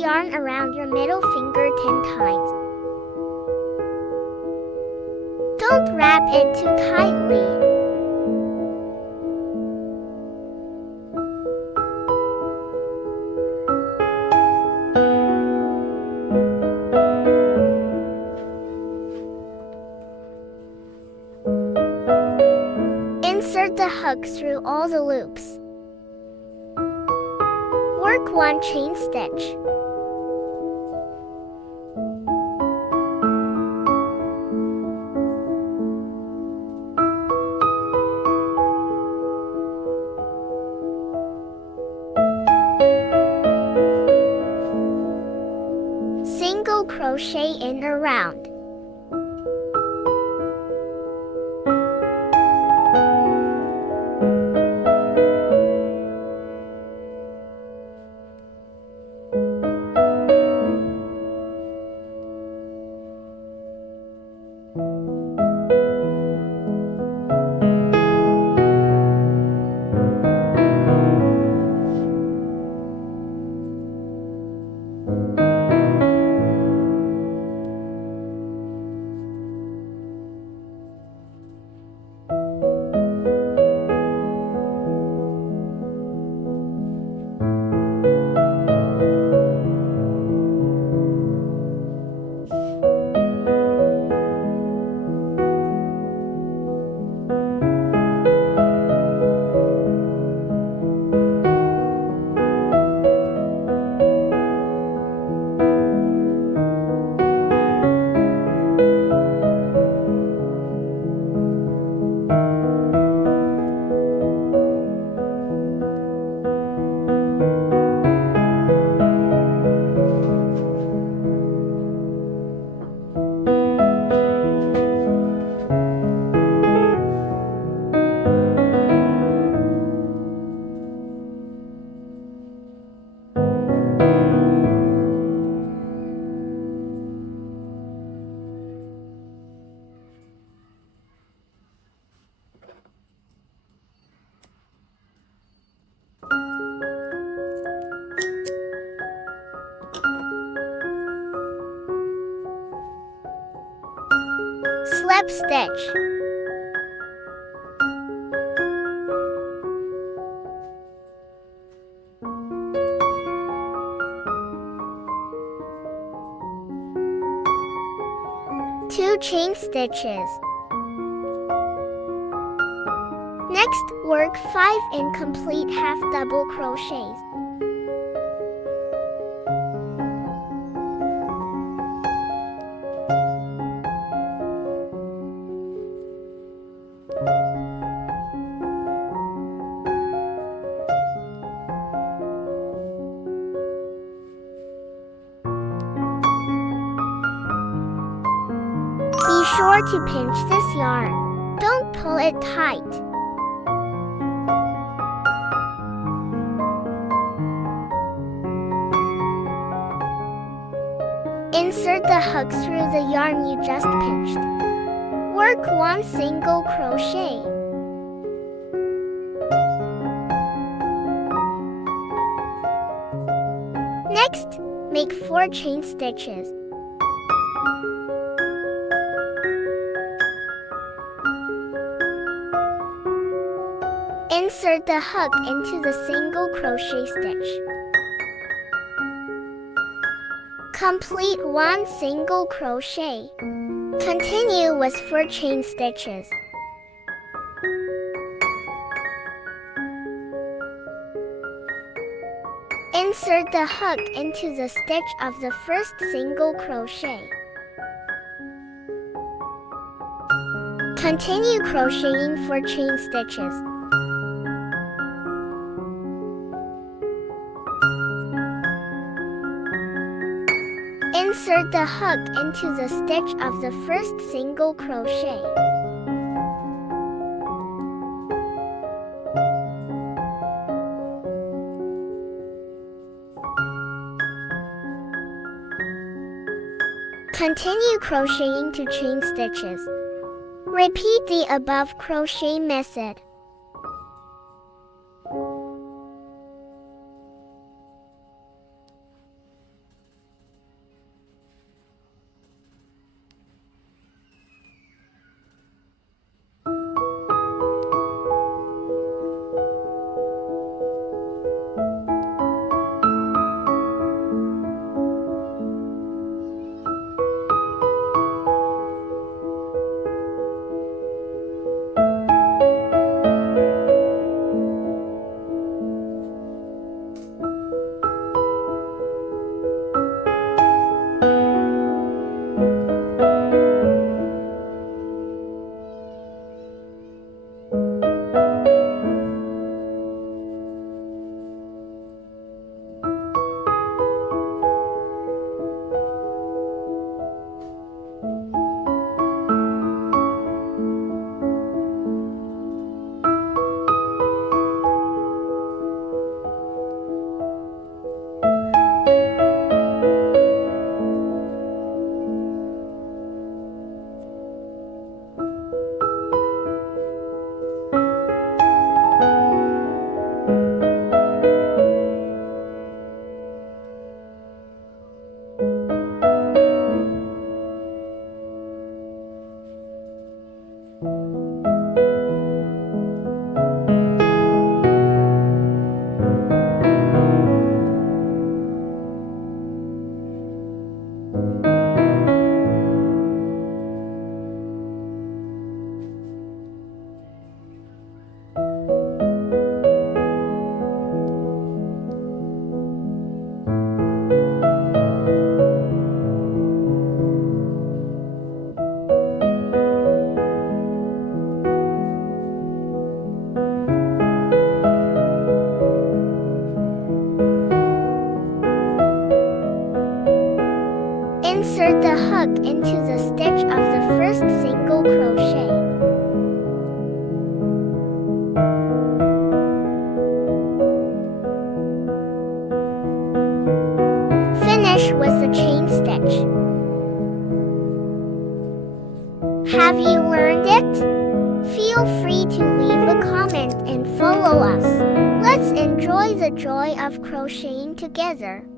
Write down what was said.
yarn around your middle finger 10 times. Don't wrap it too tightly. Insert the hook through all the loops. Work 1 chain stitch. Single crochet in around. Slip stitch. Two chain stitches. Next, work 5 incomplete half double crochets. Be sure to pinch this yarn. Don't pull it tight. Insert the hook through the yarn you just pinched. Work 1 single crochet. Next, make 4 chain stitches. Insert the hook into the single crochet stitch. Complete 1 single crochet. Continue with 4 chain stitches. Insert the hook into the stitch of the first single crochet. Continue crocheting 4 chain stitches. Insert the hook into the stitch of the first single crochet. Continue crocheting 2 chain stitches. Repeat the above crochet method. Insert the hook into the stitch of the first single crochet. Finish with the chain stitch. Have you learned it? Feel free to leave a comment and follow us. Let's enjoy the joy of crocheting together.